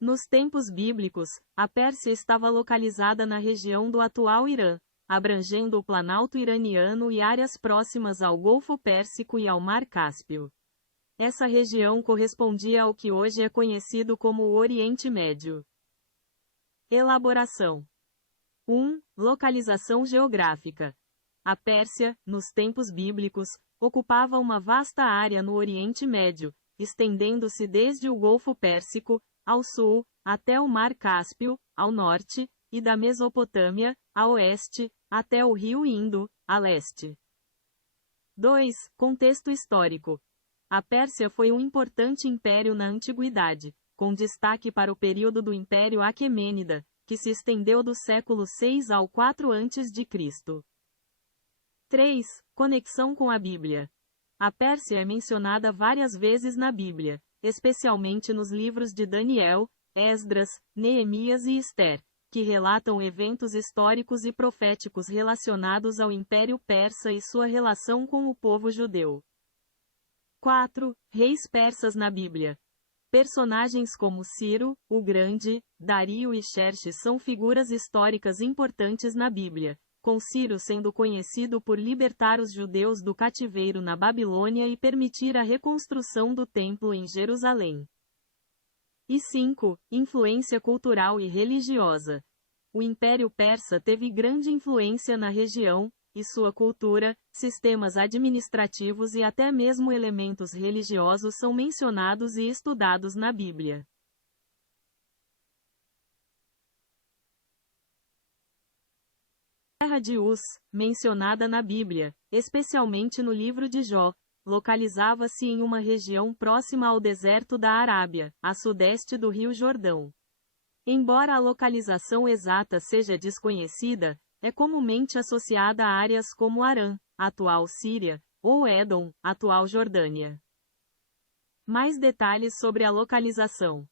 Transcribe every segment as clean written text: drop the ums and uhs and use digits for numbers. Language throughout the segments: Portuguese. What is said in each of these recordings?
Nos tempos bíblicos, a Pérsia estava localizada na região do atual Irã, abrangendo o Planalto iraniano e áreas próximas ao Golfo Pérsico e ao Mar Cáspio. Essa região correspondia ao que hoje é conhecido como o Oriente Médio. Elaboração. 1. Localização geográfica. A Pérsia, nos tempos bíblicos, ocupava uma vasta área no Oriente Médio, estendendo-se desde o Golfo Pérsico, ao sul, até o Mar Cáspio, ao norte, e da Mesopotâmia, a oeste, até o rio Indo, a leste. 2. Contexto histórico. A Pérsia foi um importante império na antiguidade, com destaque para o período do Império Aquemênida, que se estendeu do século 6 ao 4 a.C. 3. Conexão com a Bíblia. A Pérsia é mencionada várias vezes na Bíblia, especialmente nos livros de Daniel, Esdras, Neemias e Ester, que relatam eventos históricos e proféticos relacionados ao Império Persa e sua relação com o povo judeu. 4. Reis persas na Bíblia. Personagens como Ciro, o Grande, Dario e Xerxes são figuras históricas importantes na Bíblia, com Ciro sendo conhecido por libertar os judeus do cativeiro na Babilônia e permitir a reconstrução do templo em Jerusalém. E 5. Influência cultural e religiosa. O Império Persa teve grande influência na região, e sua cultura, sistemas administrativos e até mesmo elementos religiosos são mencionados e estudados na Bíblia. A terra de Uz, mencionada na Bíblia, especialmente no livro de Jó, localizava-se em uma região próxima ao deserto da Arábia, a sudeste do Rio Jordão. Embora a localização exata seja desconhecida, é comumente associada a áreas como Arã, atual Síria, ou Édom, atual Jordânia. Mais detalhes sobre a localização.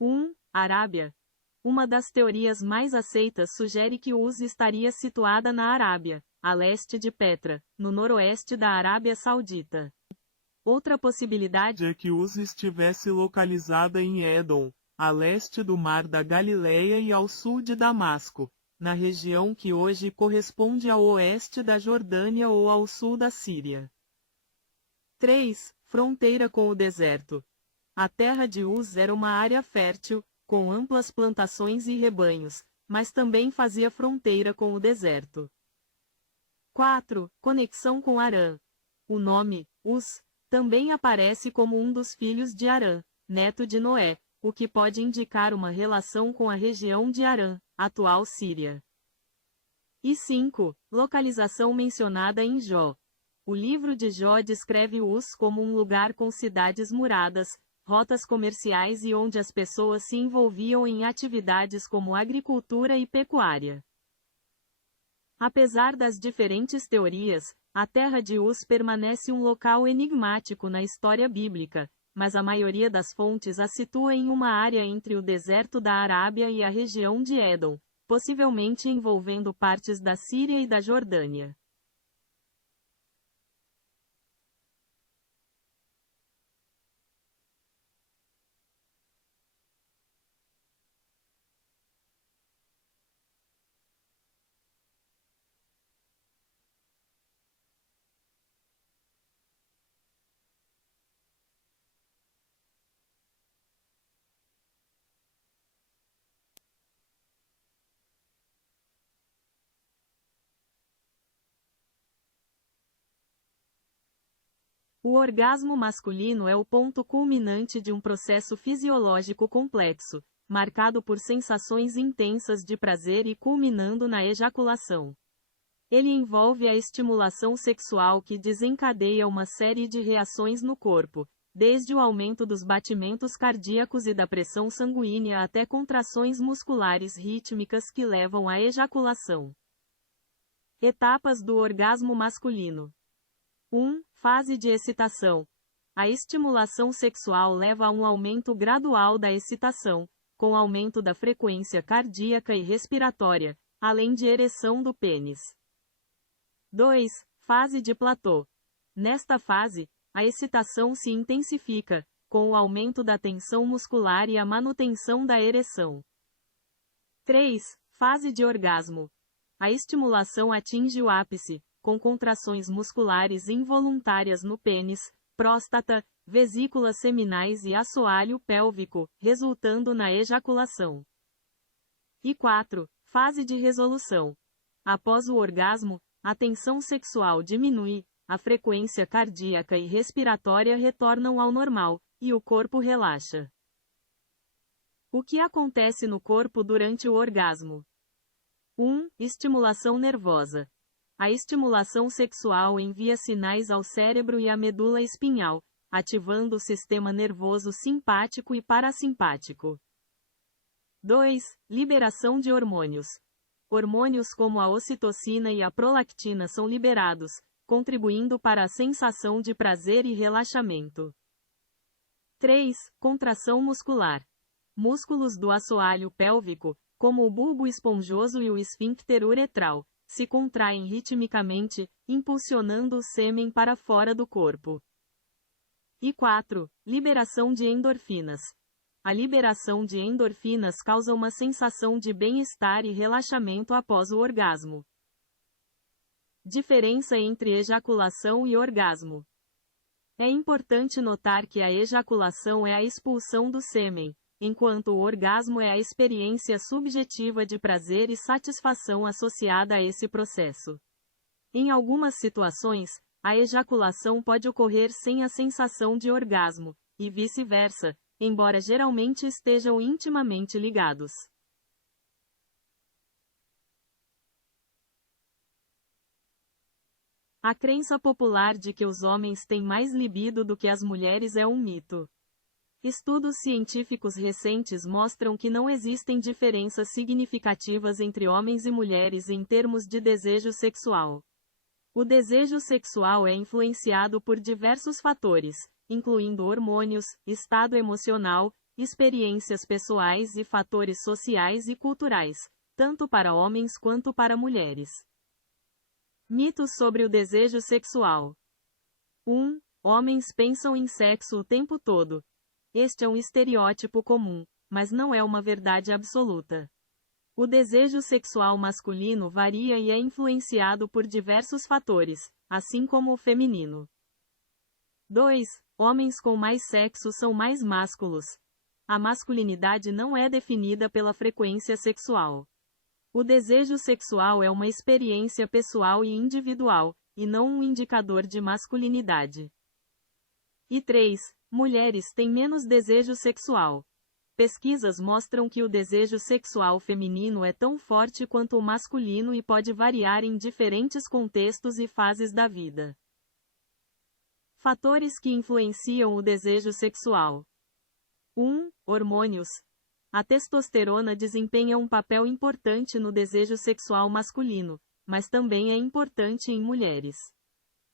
1. Arábia. Uma das teorias mais aceitas sugere que Uz estaria situada na Arábia, a leste de Petra, no noroeste da Arábia Saudita. Outra possibilidade é que Uz estivesse localizada em Édom, a leste do Mar da Galileia e ao sul de Damasco, na região que hoje corresponde ao oeste da Jordânia ou ao sul da Síria. 3. Fronteira com o deserto. A terra de Uz era uma área fértil, com amplas plantações e rebanhos, mas também fazia fronteira com o deserto. 4. Conexão com Arã. O nome, Uz, também aparece como um dos filhos de Arã, neto de Noé, o que pode indicar uma relação com a região de Arã, atual Síria. E 5. Localização mencionada em Jó. O livro de Jó descreve Uz como um lugar com cidades muradas, rotas comerciais e onde as pessoas se envolviam em atividades como agricultura e pecuária. Apesar das diferentes teorias, a terra de Uz permanece um local enigmático na história bíblica, mas a maioria das fontes a situa em uma área entre o deserto da Arábia e a região de Édom, possivelmente envolvendo partes da Síria e da Jordânia. O orgasmo masculino é o ponto culminante de um processo fisiológico complexo, marcado por sensações intensas de prazer e culminando na ejaculação. Ele envolve a estimulação sexual que desencadeia uma série de reações no corpo, desde o aumento dos batimentos cardíacos e da pressão sanguínea até contrações musculares rítmicas que levam à ejaculação. Etapas do orgasmo masculino. 1. Fase de excitação. A estimulação sexual leva a um aumento gradual da excitação, com aumento da frequência cardíaca e respiratória, além de ereção do pênis. 2. Fase de platô. Nesta fase, a excitação se intensifica, com o aumento da tensão muscular e a manutenção da ereção. 3. Fase de orgasmo. A estimulação atinge o ápice, com contrações musculares involuntárias no pênis, próstata, vesículas seminais e assoalho pélvico, resultando na ejaculação. E 4. Fase de resolução. Após o orgasmo, a tensão sexual diminui, a frequência cardíaca e respiratória retornam ao normal, e o corpo relaxa. O que acontece no corpo durante o orgasmo? 1. Estimulação nervosa. A estimulação sexual envia sinais ao cérebro e à medula espinhal, ativando o sistema nervoso simpático e parasimpático. 2. Liberação de hormônios. Hormônios como a ocitocina e a prolactina são liberados, contribuindo para a sensação de prazer e relaxamento. 3. Contração muscular. Músculos do assoalho pélvico, como o bulbo esponjoso e o esfíncter uretral, se contraem ritmicamente, impulsionando o sêmen para fora do corpo. E 4. Liberação de endorfinas. A liberação de endorfinas causa uma sensação de bem-estar e relaxamento após o orgasmo. Diferença entre ejaculação e orgasmo. É importante notar que a ejaculação é a expulsão do sêmen, enquanto o orgasmo é a experiência subjetiva de prazer e satisfação associada a esse processo. Em algumas situações, a ejaculação pode ocorrer sem a sensação de orgasmo, e vice-versa, embora geralmente estejam intimamente ligados. A crença popular de que os homens têm mais libido do que as mulheres é um mito. Estudos científicos recentes mostram que não existem diferenças significativas entre homens e mulheres em termos de desejo sexual. O desejo sexual é influenciado por diversos fatores, incluindo hormônios, estado emocional, experiências pessoais e fatores sociais e culturais, tanto para homens quanto para mulheres. Mitos sobre o desejo sexual. 1. Homens pensam em sexo o tempo todo. Este é um estereótipo comum, mas não é uma verdade absoluta. O desejo sexual masculino varia e é influenciado por diversos fatores, assim como o feminino. 2. Homens com mais sexo são mais másculos. A masculinidade não é definida pela frequência sexual. O desejo sexual é uma experiência pessoal e individual, e não um indicador de masculinidade. E 3. Mulheres têm menos desejo sexual. Pesquisas mostram que o desejo sexual feminino é tão forte quanto o masculino e pode variar em diferentes contextos e fases da vida. Fatores que influenciam o desejo sexual. 1. Hormônios. A testosterona desempenha um papel importante no desejo sexual masculino, mas também é importante em mulheres.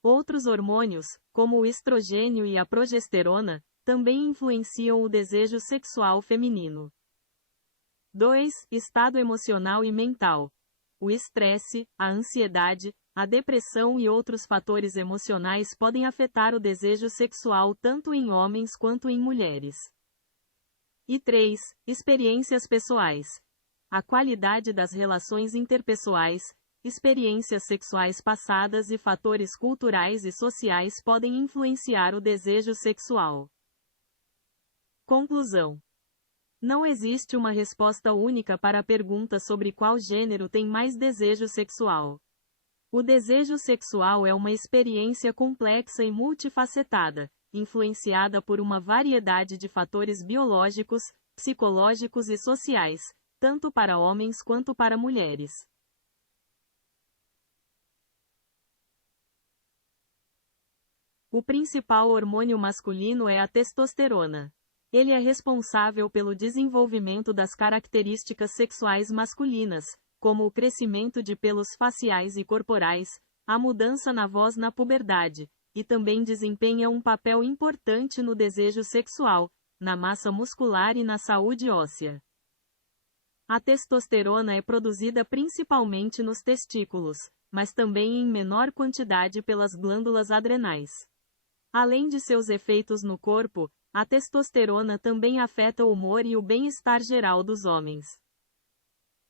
Outros hormônios, como o estrogênio e a progesterona, também influenciam o desejo sexual feminino. 2. Estado emocional e mental. O estresse, a ansiedade, a depressão e outros fatores emocionais podem afetar o desejo sexual tanto em homens quanto em mulheres. E 3. Experiências pessoais. A qualidade das relações interpessoais, experiências sexuais passadas e fatores culturais e sociais podem influenciar o desejo sexual. Conclusão. Não existe uma resposta única para a pergunta sobre qual gênero tem mais desejo sexual. O desejo sexual é uma experiência complexa e multifacetada, influenciada por uma variedade de fatores biológicos, psicológicos e sociais, tanto para homens quanto para mulheres. O principal hormônio masculino é a testosterona. Ele é responsável pelo desenvolvimento das características sexuais masculinas, como o crescimento de pelos faciais e corporais, a mudança na voz na puberdade, e também desempenha um papel importante no desejo sexual, na massa muscular e na saúde óssea. A testosterona é produzida principalmente nos testículos, mas também em menor quantidade pelas glândulas adrenais. Além de seus efeitos no corpo, A testosterona também afeta o humor e o bem-estar geral dos homens.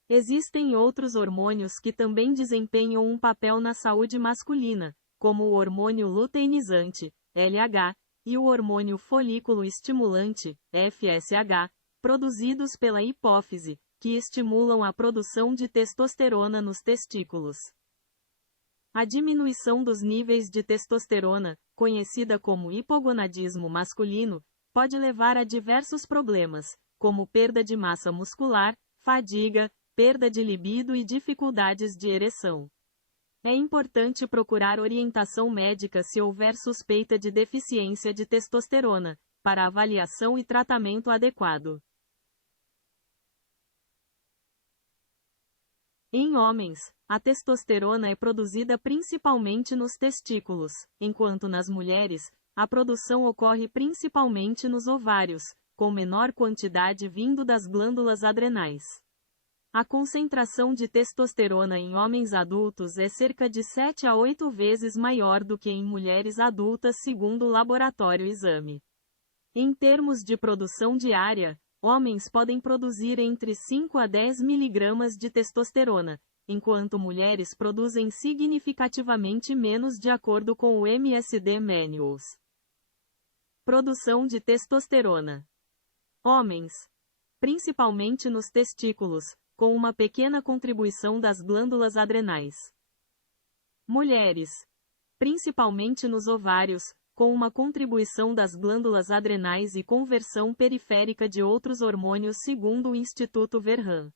Existem outros hormônios que também desempenham um papel na saúde masculina, como o hormônio luteinizante, LH, e o hormônio folículo estimulante, FSH, produzidos pela hipófise, que estimulam a produção de testosterona nos testículos. A diminuição dos níveis de testosterona, conhecida como hipogonadismo masculino, pode levar a diversos problemas, como perda de massa muscular, fadiga, perda de libido e dificuldades de ereção. É importante procurar orientação médica se houver suspeita de deficiência de testosterona, para avaliação e tratamento adequado. Em homens, a testosterona é produzida principalmente nos testículos, enquanto nas mulheres, a produção ocorre principalmente nos ovários, com menor quantidade vindo das glândulas adrenais. A concentração de testosterona em homens adultos é cerca de 7 a 8 vezes maior do que em mulheres adultas segundo o laboratório exame. Em termos de produção diária, homens podem produzir entre 5 a 10 mg de testosterona, enquanto mulheres produzem significativamente menos de acordo com o MSD Manuals. Produção de testosterona. Homens, principalmente nos testículos, com uma pequena contribuição das glândulas adrenais. Mulheres, principalmente nos ovários, com uma contribuição das glândulas adrenais e conversão periférica de outros hormônios segundo o Instituto Verham.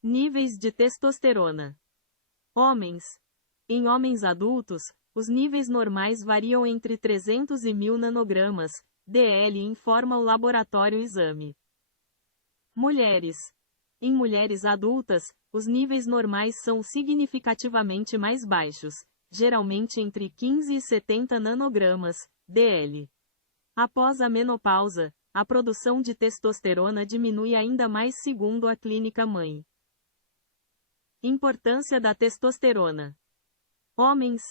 Níveis de testosterona. Homens. Em homens adultos, os níveis normais variam entre 300 e 1000 nanogramas, DL, informa o laboratório exame. Mulheres. Em mulheres adultas, os níveis normais são significativamente mais baixos, geralmente entre 15 e 70 nanogramas, DL. Após a menopausa, a produção de testosterona diminui ainda mais segundo a clínica mãe. Importância da testosterona. Homens.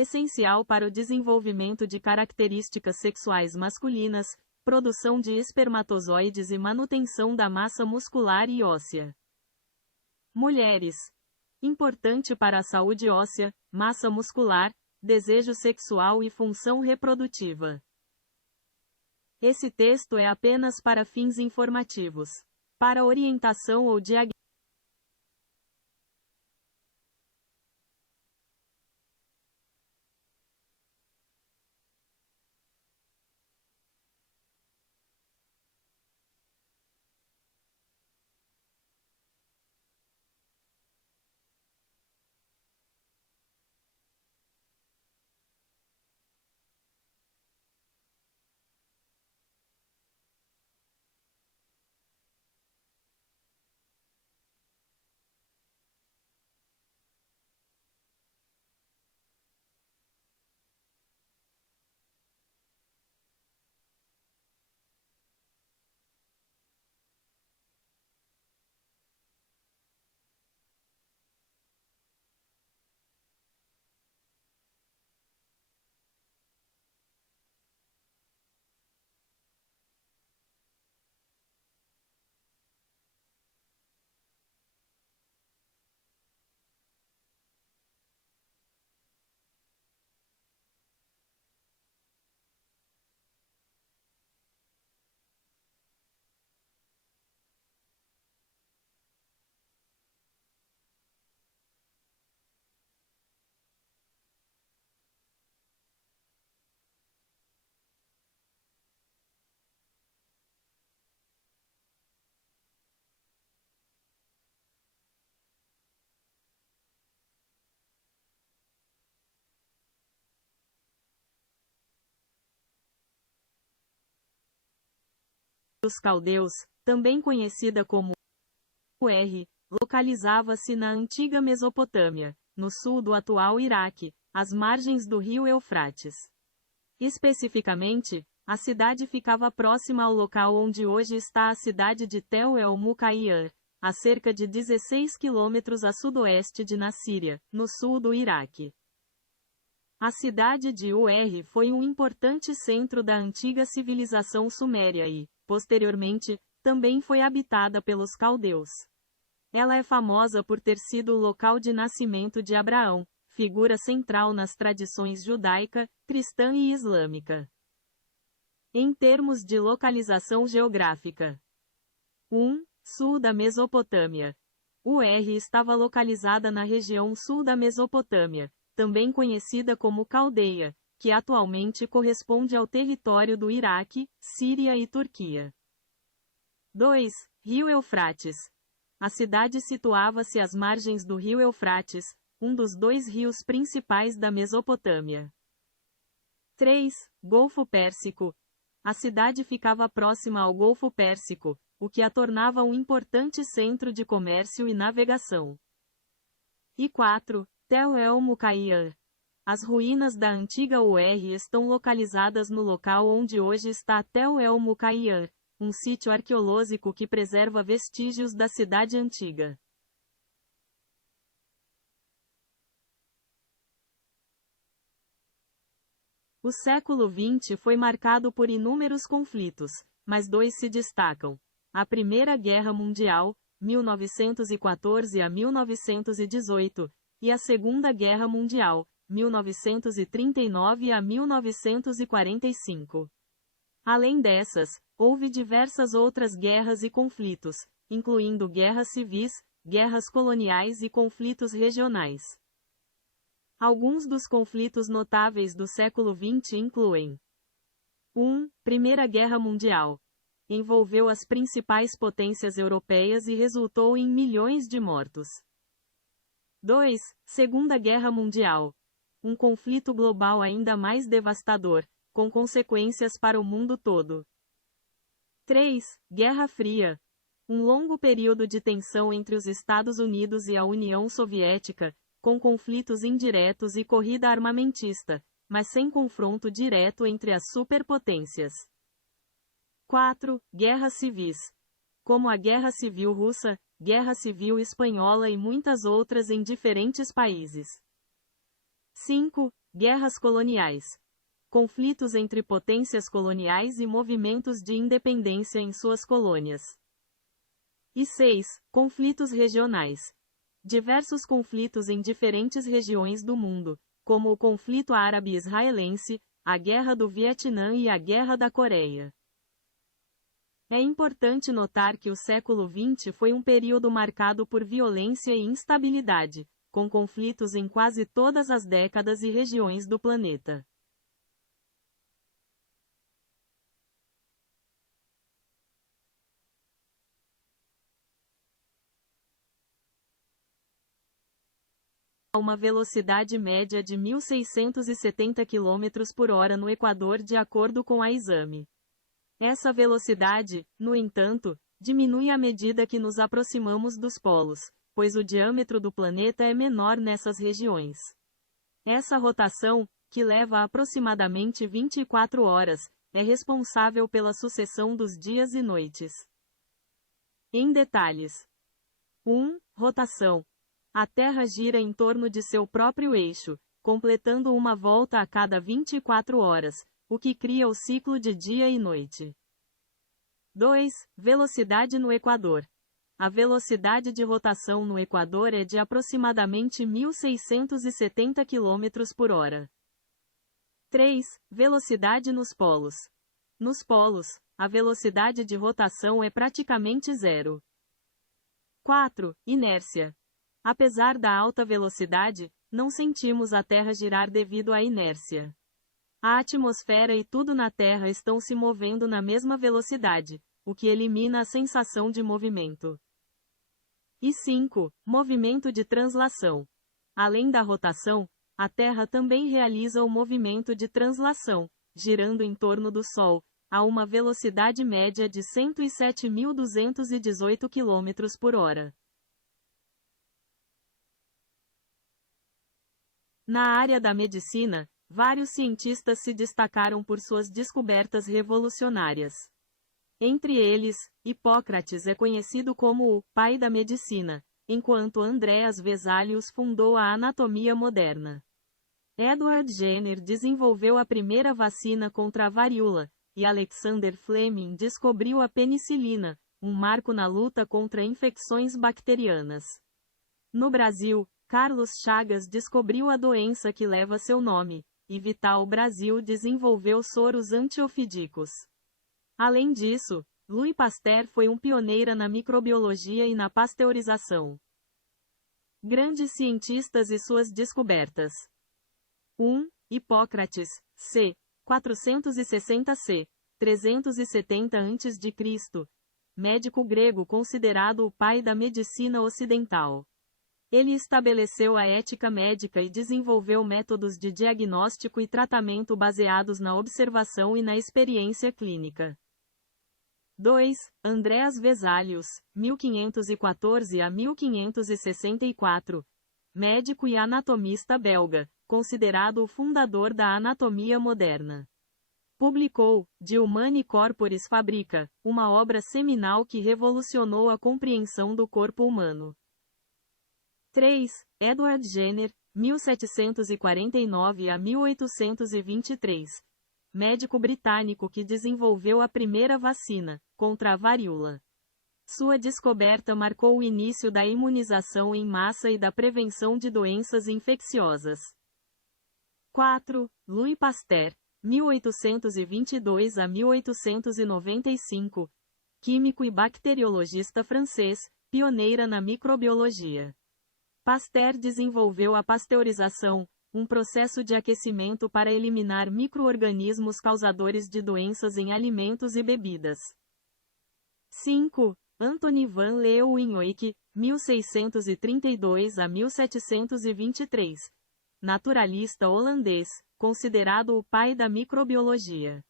Essencial para o desenvolvimento de características sexuais masculinas, produção de espermatozoides e manutenção da massa muscular e óssea. Mulheres. Importante para a saúde óssea, massa muscular, desejo sexual e função reprodutiva. Esse texto é apenas para fins informativos. Para orientação ou diagnóstico. Os caldeus, também conhecida como Ur, localizava-se na antiga Mesopotâmia, no sul do atual Iraque, às margens do rio Eufrates. Especificamente, a cidade ficava próxima ao local onde hoje está a cidade de Tel el-Muqayyir, a cerca de 16 quilômetros a sudoeste de Nassíria, no sul do Iraque. A cidade de Ur foi um importante centro da antiga civilização suméria e, posteriormente, também foi habitada pelos caldeus. Ela é famosa por ter sido o local de nascimento de Abraão, figura central nas tradições judaica, cristã e islâmica. Em termos de localização geográfica. 1. Sul da Mesopotâmia. Ur estava localizada na região sul da Mesopotâmia, também conhecida como Caldeia, que atualmente corresponde ao território do Iraque, Síria e Turquia. 2. Rio Eufrates. A cidade situava-se às margens do rio Eufrates, um dos dois rios principais da Mesopotâmia. 3. Golfo Pérsico. A cidade ficava próxima ao Golfo Pérsico, o que a tornava um importante centro de comércio e navegação. E 4. Tel el-Muqayyan. As ruínas da antiga Ur estão localizadas no local onde hoje está Tel el-Muqayyan, um sítio arqueológico que preserva vestígios da cidade antiga. O século XX foi marcado por inúmeros conflitos, mas dois se destacam. A Primeira Guerra Mundial, 1914 a 1918, e a Segunda Guerra Mundial, 1939 a 1945. Além dessas, houve diversas outras guerras e conflitos, incluindo guerras civis, guerras coloniais e conflitos regionais. Alguns dos conflitos notáveis do século XX incluem: 1. Primeira Guerra Mundial. Envolveu as principais potências europeias e resultou em milhões de mortos. 2. Segunda Guerra Mundial. Um conflito global ainda mais devastador, com consequências para o mundo todo. 3. Guerra Fria. Um longo período de tensão entre os Estados Unidos e a União Soviética, com conflitos indiretos e corrida armamentista, mas sem confronto direto entre as superpotências. 4. Guerras civis. Como a Guerra Civil Russa, Guerra Civil Espanhola e muitas outras em diferentes países. 5. Guerras coloniais. Conflitos entre potências coloniais e movimentos de independência em suas colônias. E 6. Conflitos regionais. Diversos conflitos em diferentes regiões do mundo, como o conflito árabe-israelense, a Guerra do Vietnã e a Guerra da Coreia. É importante notar que o século XX foi um período marcado por violência e instabilidade, com conflitos em quase todas as décadas e regiões do planeta. A uma velocidade média de 1.670 km por hora no Equador de acordo com a exame. Essa velocidade, no entanto, diminui à medida que nos aproximamos dos polos, pois o diâmetro do planeta é menor nessas regiões. Essa rotação, que leva aproximadamente 24 horas, é responsável pela sucessão dos dias e noites. Em detalhes. 1. Rotação. A Terra gira em torno de seu próprio eixo, completando uma volta a cada 24 horas, o que cria o ciclo de dia e noite. 2. Velocidade no Equador. A velocidade de rotação no Equador é de aproximadamente 1.670 km por hora. 3. Velocidade nos polos. Nos polos, a velocidade de rotação é praticamente zero. 4. Inércia. Apesar da alta velocidade, não sentimos a Terra girar devido à inércia. A atmosfera e tudo na Terra estão se movendo na mesma velocidade, o que elimina a sensação de movimento. E 5. Movimento de translação. Além da rotação, a Terra também realiza o movimento de translação, girando em torno do Sol, a uma velocidade média de 107.218 km por hora. Na área da medicina, vários cientistas se destacaram por suas descobertas revolucionárias. Entre eles, Hipócrates é conhecido como o pai da medicina, enquanto Andreas Vesalius fundou a anatomia moderna. Edward Jenner desenvolveu a primeira vacina contra a varíola, e Alexander Fleming descobriu a penicilina, um marco na luta contra infecções bacterianas. No Brasil, Carlos Chagas descobriu a doença que leva seu nome, e Vital Brasil desenvolveu soros antiofídicos. Além disso, Louis Pasteur foi um pioneiro na microbiologia e na pasteurização. Grandes cientistas e suas descobertas. 1. Hipócrates, c. 460 c. 370 a.C., médico grego considerado o pai da medicina ocidental. Ele estabeleceu a ética médica e desenvolveu métodos de diagnóstico e tratamento baseados na observação e na experiência clínica. 2. Andreas Vesalius, 1514 a 1564, médico e anatomista belga, considerado o fundador da anatomia moderna. Publicou De Humani Corporis Fabrica, uma obra seminal que revolucionou a compreensão do corpo humano. 3. Edward Jenner, 1749 a 1823, médico britânico que desenvolveu a primeira vacina contra a varíola. Sua descoberta marcou o início da imunização em massa e da prevenção de doenças infecciosas. 4. Louis Pasteur, 1822 a 1895, químico e bacteriologista francês, pioneira na microbiologia. Pasteur desenvolveu a pasteurização, um processo de aquecimento para eliminar micro-organismos causadores de doenças em alimentos e bebidas. 5. Anthony van Leeuwenhoek, 1632 a 1723, naturalista holandês, considerado o pai da microbiologia.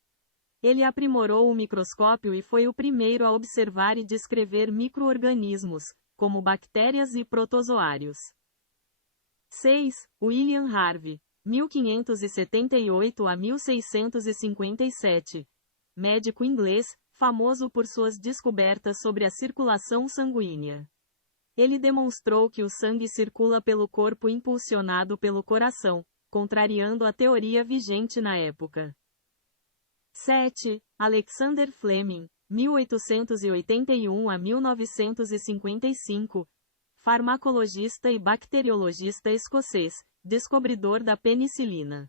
Ele aprimorou o microscópio e foi o primeiro a observar e descrever micro-organismos, como bactérias e protozoários. 6. William Harvey, 1578 a 1657, médico inglês, famoso por suas descobertas sobre a circulação sanguínea. Ele demonstrou que o sangue circula pelo corpo impulsionado pelo coração, contrariando a teoria vigente na época. 7. Alexander Fleming, 1881 a 1955, farmacologista e bacteriologista escocês, descobridor da penicilina.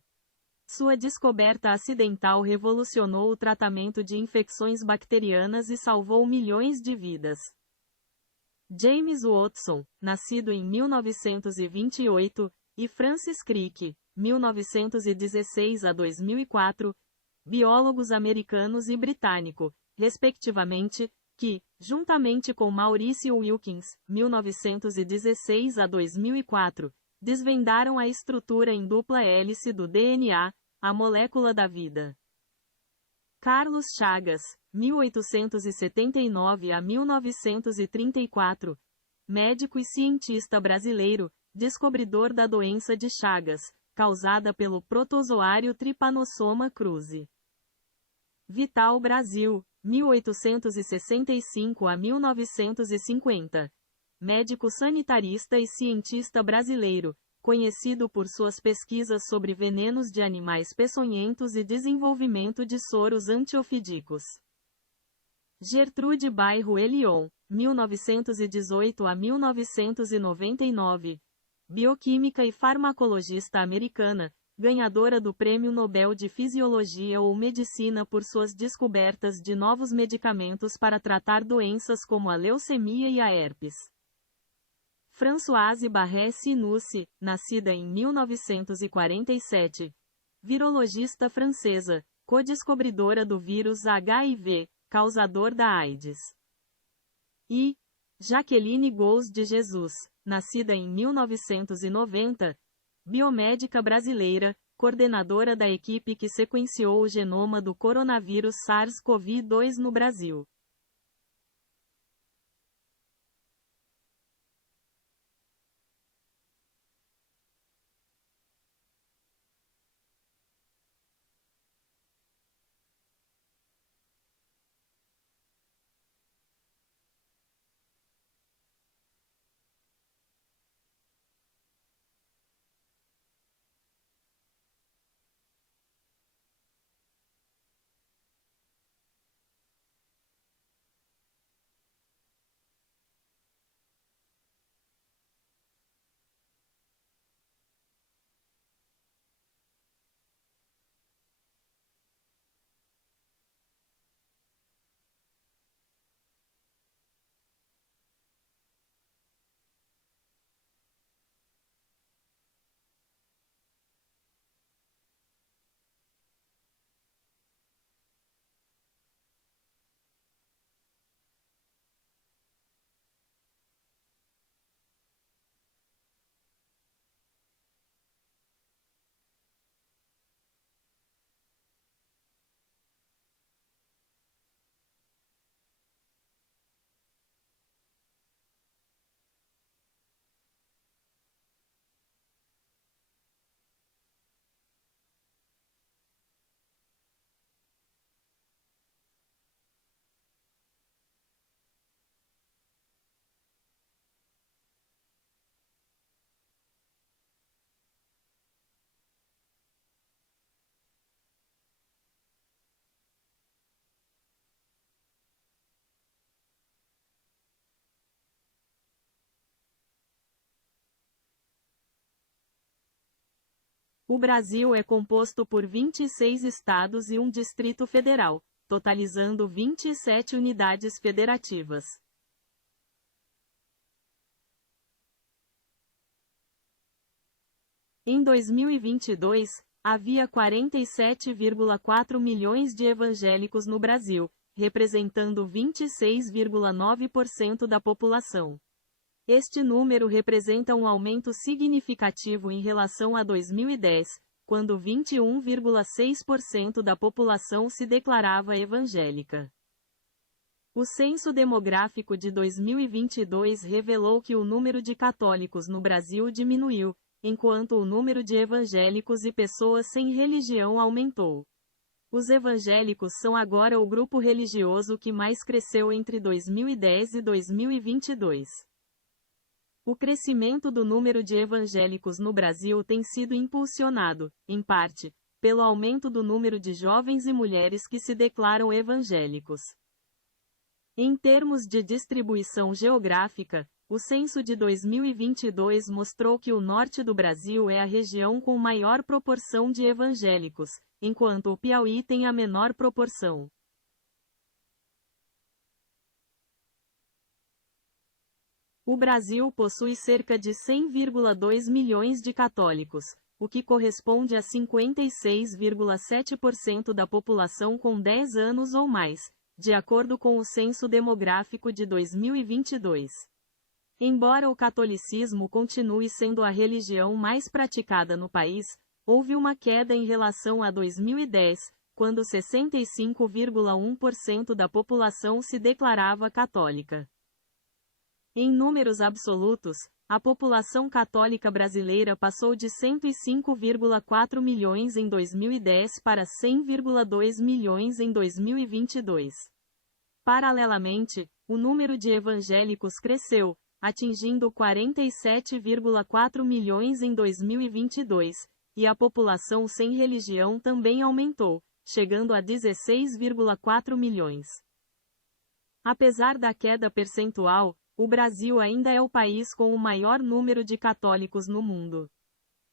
Sua descoberta acidental revolucionou o tratamento de infecções bacterianas e salvou milhões de vidas. James Watson, nascido em 1928, e Francis Crick, 1916 a 2004, biólogos americanos e britânico, respectivamente, que, juntamente com Maurice Wilkins, 1916 a 2004, desvendaram a estrutura em dupla hélice do DNA, a molécula da vida. Carlos Chagas, 1879 a 1934, médico e cientista brasileiro, descobridor da doença de Chagas, causada pelo protozoário Trypanosoma cruzi. Vital Brasil, 1865 a 1950, médico sanitarista e cientista brasileiro, conhecido por suas pesquisas sobre venenos de animais peçonhentos e desenvolvimento de soros antiofídicos. Gertrude Bairro Elion, 1918 a 1999, bioquímica e farmacologista americana, ganhadora do Prêmio Nobel de Fisiologia ou Medicina por suas descobertas de novos medicamentos para tratar doenças como a leucemia e a herpes. Françoise Barré-Sinoussi, nascida em 1947, virologista francesa, co-descobridora do vírus HIV, causador da AIDS. E Jaqueline Gous de Jesus, nascida em 1990, biomédica brasileira, coordenadora da equipe que sequenciou o genoma do coronavírus SARS-CoV-2 no Brasil. O Brasil é composto por 26 estados e um Distrito Federal, totalizando 27 unidades federativas. Em 2022, havia 47,4 milhões de evangélicos no Brasil, representando 26,9% da população. Este número representa um aumento significativo em relação a 2010, quando 21,6% da população se declarava evangélica. O censo demográfico de 2022 revelou que o número de católicos no Brasil diminuiu, enquanto o número de evangélicos e pessoas sem religião aumentou. Os evangélicos são agora o grupo religioso que mais cresceu entre 2010 e 2022. O crescimento do número de evangélicos no Brasil tem sido impulsionado, em parte, pelo aumento do número de jovens e mulheres que se declaram evangélicos. Em termos de distribuição geográfica, o censo de 2022 mostrou que o norte do Brasil é a região com maior proporção de evangélicos, enquanto o Piauí tem a menor proporção. O Brasil possui cerca de 100,2 milhões de católicos, o que corresponde a 56,7% da população com 10 anos ou mais, de acordo com o Censo Demográfico de 2022. Embora o catolicismo continue sendo a religião mais praticada no país, houve uma queda em relação a 2010, quando 65,1% da população se declarava católica. Em números absolutos, a população católica brasileira passou de 105,4 milhões em 2010 para 100,2 milhões em 2022. Paralelamente, o número de evangélicos cresceu, atingindo 47,4 milhões em 2022, e a população sem religião também aumentou, chegando a 16,4 milhões. Apesar da queda percentual, o Brasil ainda é o país com o maior número de católicos no mundo.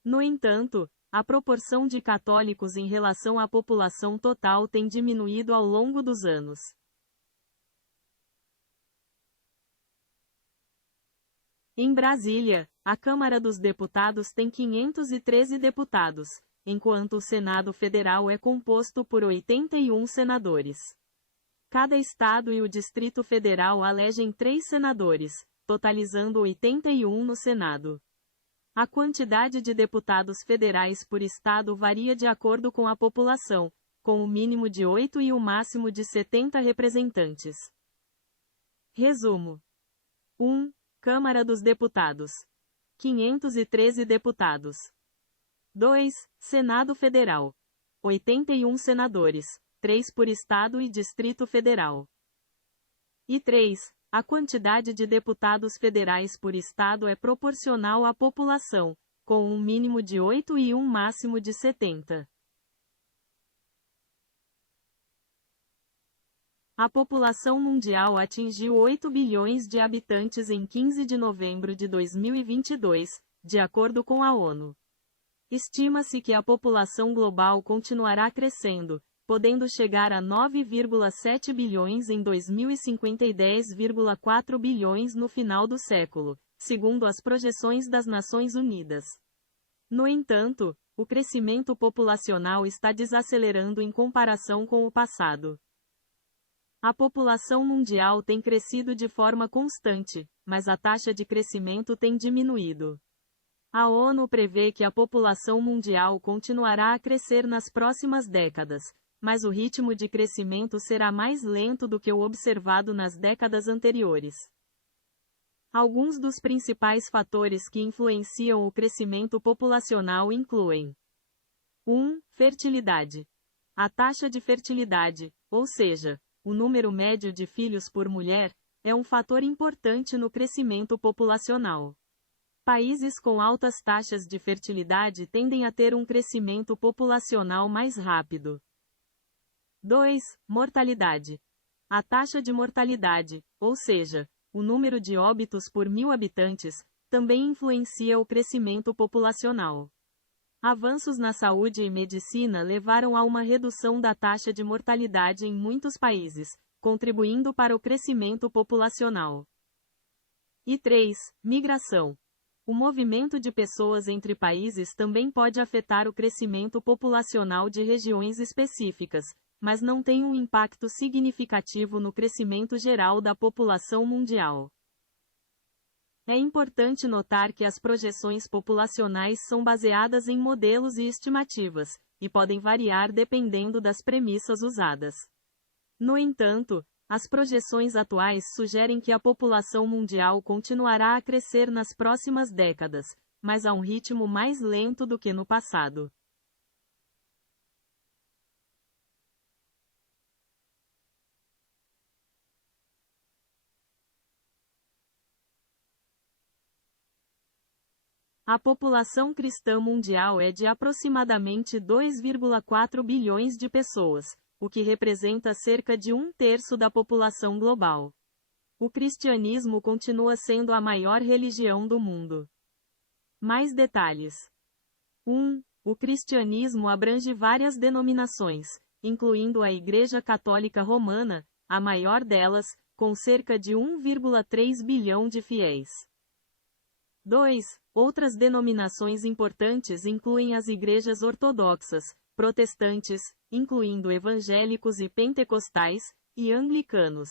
No entanto, a proporção de católicos em relação à população total tem diminuído ao longo dos anos. Em Brasília, a Câmara dos Deputados tem 513 deputados, enquanto o Senado Federal é composto por 81 senadores. Cada estado e o Distrito Federal elegem 3 senadores, totalizando 81 no Senado. A quantidade de deputados federais por estado varia de acordo com a população, com o mínimo de 8 e o máximo de 70 representantes. Resumo: 1. Câmara dos Deputados. 513 deputados. 2. Senado Federal. 81 senadores. 3 por Estado e Distrito Federal. E 3. A quantidade de deputados federais por Estado é proporcional à população, com um mínimo de 8 e um máximo de 70. A população mundial atingiu 8 bilhões de habitantes em 15 de novembro de 2022, de acordo com a ONU. Estima-se que a população global continuará crescendo, podendo chegar a 9,7 bilhões em 2050 e 10,4 bilhões no final do século, segundo as projeções das Nações Unidas. No entanto, o crescimento populacional está desacelerando em comparação com o passado. A população mundial tem crescido de forma constante, mas a taxa de crescimento tem diminuído. A ONU prevê que a população mundial continuará a crescer nas próximas décadas, mas o ritmo de crescimento será mais lento do que o observado nas décadas anteriores. Alguns dos principais fatores que influenciam o crescimento populacional incluem: 1. Fertilidade. A taxa de fertilidade, ou seja, o número médio de filhos por mulher, é um fator importante no crescimento populacional. Países com altas taxas de fertilidade tendem a ter um crescimento populacional mais rápido. 2. Mortalidade. A taxa de mortalidade, ou seja, o número de óbitos por 1.000 habitantes, também influencia o crescimento populacional. Avanços na saúde e medicina levaram a uma redução da taxa de mortalidade em muitos países, contribuindo para o crescimento populacional. E 3. Migração. O movimento de pessoas entre países também pode afetar o crescimento populacional de regiões específicas, mas não tem um impacto significativo no crescimento geral da população mundial. É importante notar que as projeções populacionais são baseadas em modelos e estimativas, e podem variar dependendo das premissas usadas. No entanto, as projeções atuais sugerem que a população mundial continuará a crescer nas próximas décadas, mas a um ritmo mais lento do que no passado. A população cristã mundial é de aproximadamente 2,4 bilhões de pessoas, o que representa cerca de 1/3 da população global. O cristianismo continua sendo a maior religião do mundo. Mais detalhes. 1. O cristianismo abrange várias denominações, incluindo a Igreja Católica Romana, a maior delas, com cerca de 1,3 bilhão de fiéis. 2. Outras denominações importantes incluem as igrejas ortodoxas, protestantes, incluindo evangélicos e pentecostais, e anglicanos.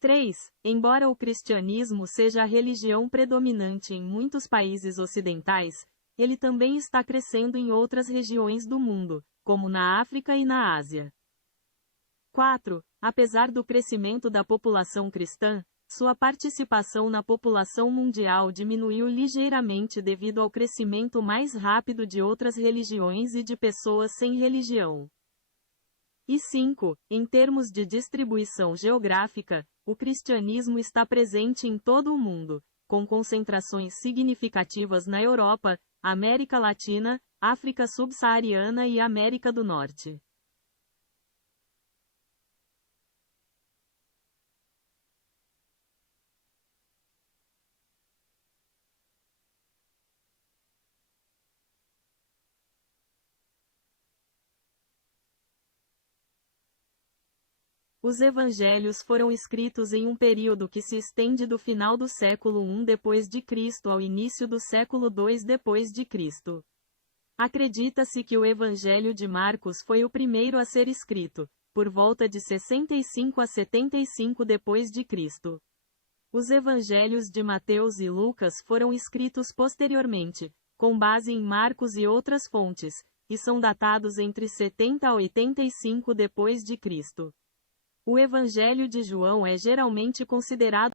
3. Embora o cristianismo seja a religião predominante em muitos países ocidentais, ele também está crescendo em outras regiões do mundo, como na África e na Ásia. 4. Apesar do crescimento da população cristã, sua participação na população mundial diminuiu ligeiramente devido ao crescimento mais rápido de outras religiões e de pessoas sem religião. E 5. Em termos de distribuição geográfica, o cristianismo está presente em todo o mundo, com concentrações significativas na Europa, América Latina, África Subsaariana e América do Norte. Os evangelhos foram escritos em um período que se estende do final do século I d.C. ao início do século II d.C. Acredita-se que o Evangelho de Marcos foi o primeiro a ser escrito, por volta de 65 a 75 d.C. Os evangelhos de Mateus e Lucas foram escritos posteriormente, com base em Marcos e outras fontes, e são datados entre 70 a 85 d.C. O Evangelho de João é geralmente considerado